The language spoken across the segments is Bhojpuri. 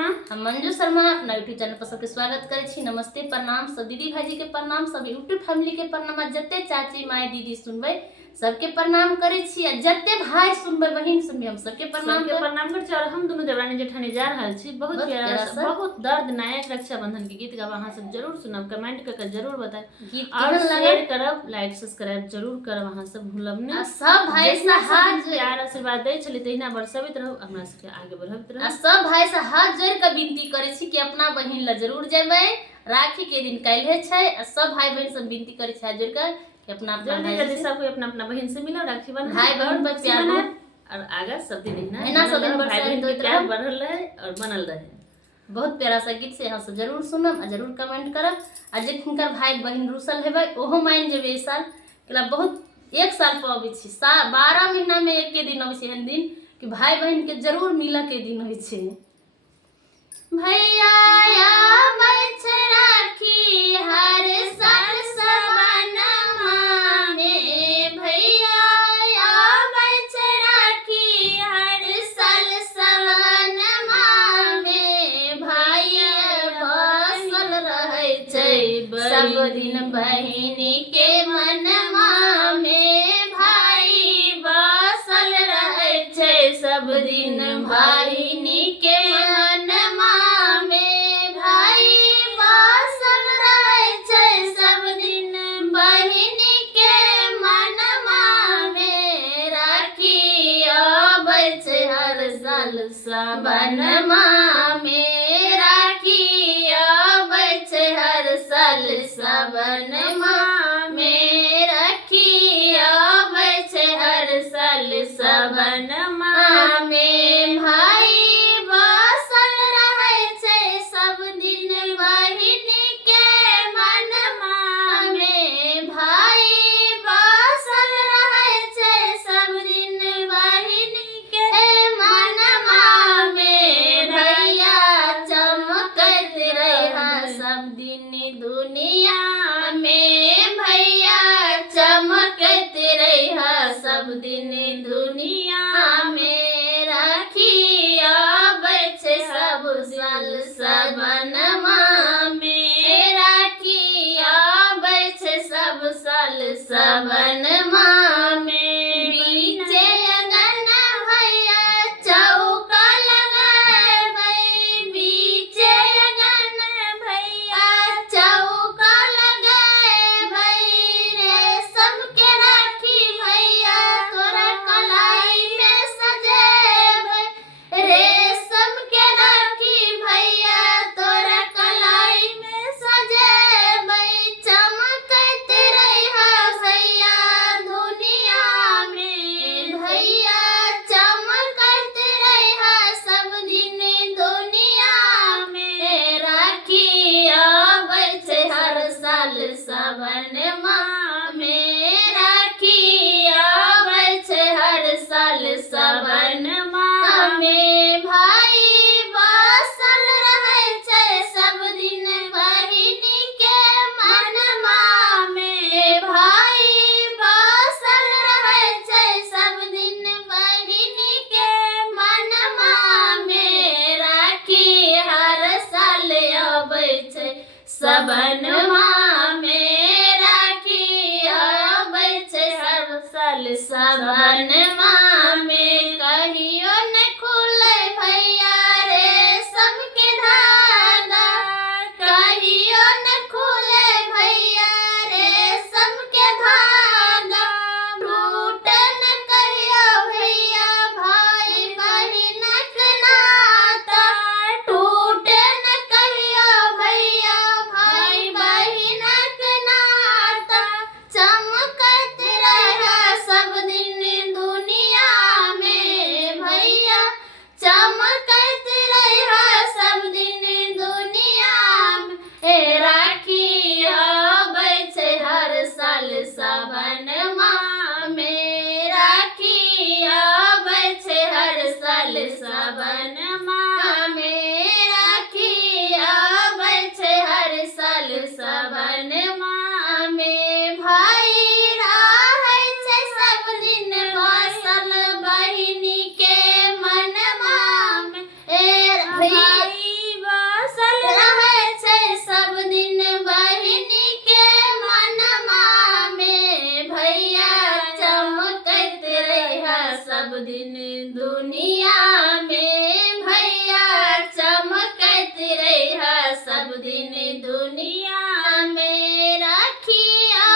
शर्मा। हम मंजू शर्मा अपना यूट्यूब चैनल पर सबके स्वागत करे छी। नमस्ते प्रणाम सब दीदी भाईजी के प्रणाम, सब यूट्यूब फैमिली के प्रणाम। जते चाची माई दीदी सुनबे सबके प्रणाम करे छी, जते भाई सुनबे बहन सुनबे हम सबके प्रणाम कर छी। और हम दोनों देवरानी जेठानी जा रहल छी बहुत प्यारा बहुत दर्दनायक रक्षाबंधन के गीत गावा अहाँ सब जरूर सुनब, कमेंट करके जरूर बताएं और शेयर करब, लाइक सब्सक्राइब जरूर करब। अहाँ सब भूलब नहीं। सब भाई से हाथ प्यार आशीर्वाद दै छली तहिना बरसबैत रहू, हमरा सबके आगे बढ़बैत रहू। सब भाई से हाथ जोड़ के विनती करे छी कि अपना बहिन ला जरूर जेबै। राखी के दिन काल्हे छै, सब भाई बहन सब विनती करे छै हाथ जोड़ के कि अपना जल्दी सब कोई अपना बहन से मिलो, राखी बंधन भाई बहन पर प्यार और आगे सब दिन महीना सब दिन भाई बहन के प्यार बढ़ल रहे और बनल रहे। बहुत प्यारा सा गीत से यहाँ से जरूर सुनब, जरूर कमेंट करब। आ जिनकर भाई बहन रुसल हेबै ओहो मान जेबै। इस साल केला बहुत एक साल पर अबै छी, 12 महीना में एक के दिन अबै छै एहन दिन कि भाई बहन के जरूर मिलऽ के दिन होइ छै। भैया आबै छै राखी हर साल सबनमा में, भैया आबै छै राखी हर साल सबनमा में। भाई बसल रहै छै सब दिन बहिनी के मनमा में, भाई बसल रहै छै सब दिन बहिनी के मनमा में, भाई बसल रहै छै सब दिन बहिनी के मनमा में। राखी आबै छै हर साल सबनमा में, राखी आबै छै हर साल सबनमा में, राखी आबै छै हर साल सबनमा में। भाई बसल रहै छै सब दिन बहिनी के मनमा में, भाई बसल रहै छै सब दिन बहिनी के मनमा में। भैया चमकत रहा सब दिन दुनिया में, भैया चमकत रहा सब दिन दुनिया में। राखी आबै छै सब साल सबनमा में, राखी आबै छै सब साल सबनमा में। बीचे अगन भैया चौका लगाबै, बीचे अगन भैया चौका लगाबै। रेशम के राखी भैया तोरा कलाई में सजेबै, रेशम के राखी भैया तोरा कलाई में सजेबै। चमकत रहा भैया दुनिया में, भैया चमकत रहा सब दिन दुनिया में। राखी आबै छै हर साल सबनमा में, राखी आबै छै हर साल सबनमा में। भाई बसल रहै छै सब दिन बहिनी के मनमा में, भाई बसल रहै छै सब दिन बहिनी के मनमा में। राखी हर साल आबै छै सबनमा में, राखी आबै छै हर साल सबनमा में। कहियो न खुलै भैया रेशम के धागा, कहियो न खुलै भैया रेशम के धागा। टूटे न कहियो भैया भाई बहिनक नाता, टूटे न कहियो भैया भाई बहिनक नाता। चमकत रहा सब दिन दुनिया दुनिया में भैया चमकत रहिहा सब दिन दुनिया में राखिया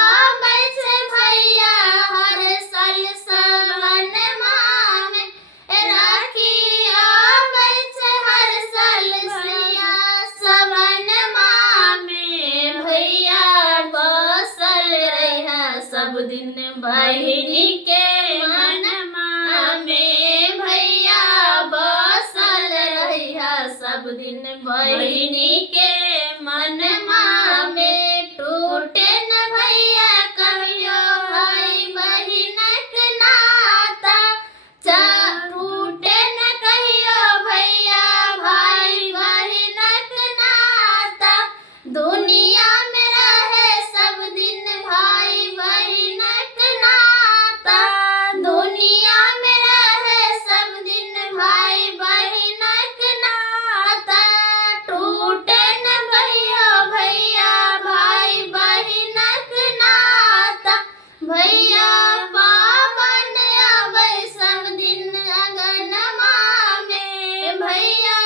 बैठे भैया हर साल सवनमा में राखिया बैठे हर साल सिया सवनमा में भैया बसल रहिहा सब दिन बहिनी के मनमा में भैया बसल रहिहा सब दिन बहिनी के मनमा में टूटे न भैया कहियो भाई बहिनक नाता टूटे न कहियो भैया भाई बहिनक नाता दुनिया में रहे सब दिन भाई बहिनक नाता दुनिया में रहे सब दिन भाई बहिनक नाता टूटे न कहियो भैया भाई बहिनक नाता भैया पावन आबै सब दिन अगनमा में भैया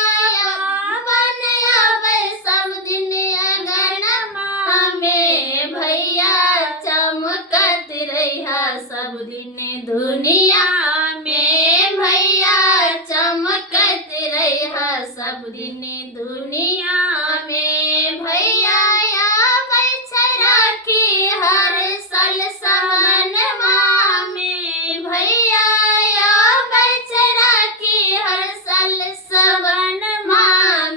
पावन आबै सब दिन अगनमा में भैया चमकत रहिहा सब दिन दुनिया में भैया चमकत रहिहा सब दिन दुनिया में भैया आबै छै राखी हर साल सवनमा में भैया आबै छै राखी हर साल सवनमा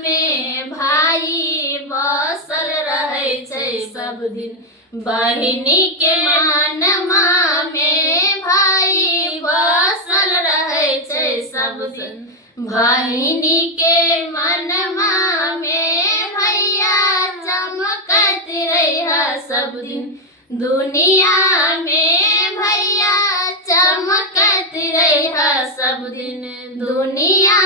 में भाई बसल रहै छै सब दिन बहिनी के मनमा में भाई बसल रहै छै सब दिन बहिनी के मनमा में भैया चमकत रहिहा सब दिन दुनिया में भैया चमकत रहिहा सब दिन दुनिया